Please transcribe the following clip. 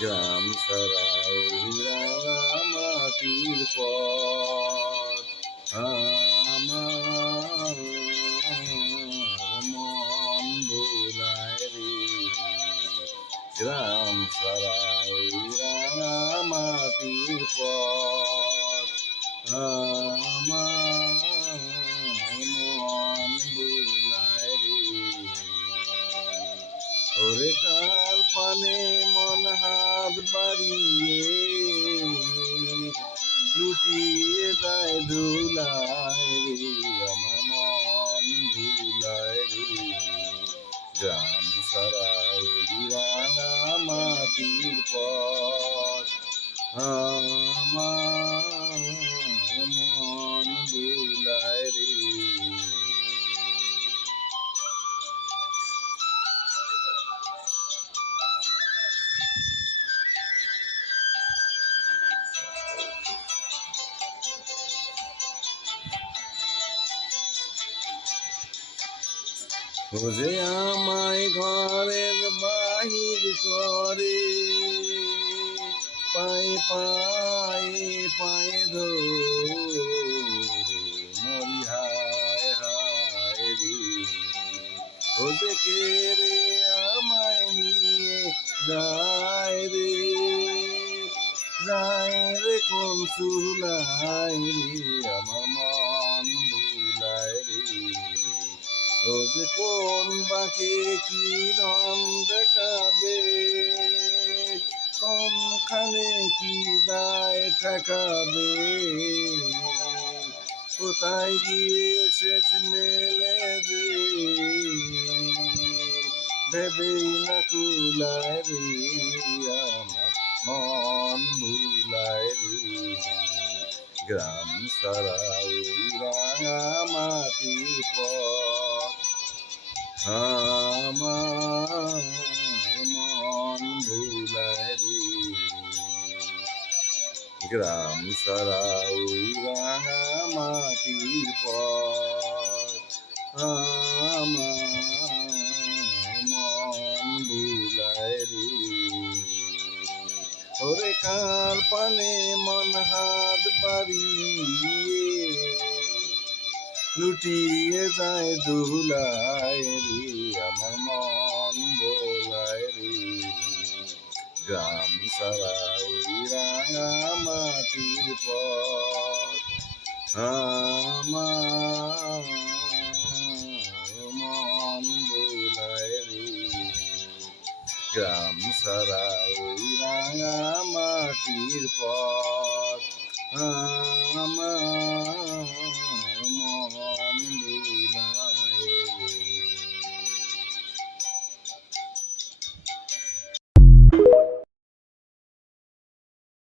গ্রাম সারা মাটির পথ। আমার মন ভুলায় রে। গ্রাম সারা মাটির পথ। আমার মন ভুলায় রে। ওরে কার পানে মন হাত বাড়িয়ে লুটিয়ে যায় ধুলায় রে, আমার মন ভুলায় রে। গ্রাম সারায় রাঙা মাটির পথ খোঁজে আমায় ঘরের বাহির করে পায়ে পায়ে পায়ে ধরে মরি হায় হায় রে। খোঁজে কে রে আমায় নিয়ে যায় রে? যায় রে কোন সুলায় রে আমার মন? ও কোন বাঁকে কি রং দেখাবে? কোনখানে কি দায় ঠেকাবে? কোথায় গিয়ে শেষ মেলে যে ভেবেই না কুলায় রে, আমার মন ভুলায় রে। গ্রাম সারা রাঙা মাটির পথ। আমার মন ভুলায় রে গ্রাম সারা ওই রাঙা মাটির পথ আমার মন ভুলায় রে ওরে কার পানে মন হাত বাড়িয়ে লুটিয়ে যায় দুলায় রে গ্রাম সারা ওই রাঙা মাটির পথ আমার মন বোলায় গ্রাম সারা রাঙা মাটির পথ আমার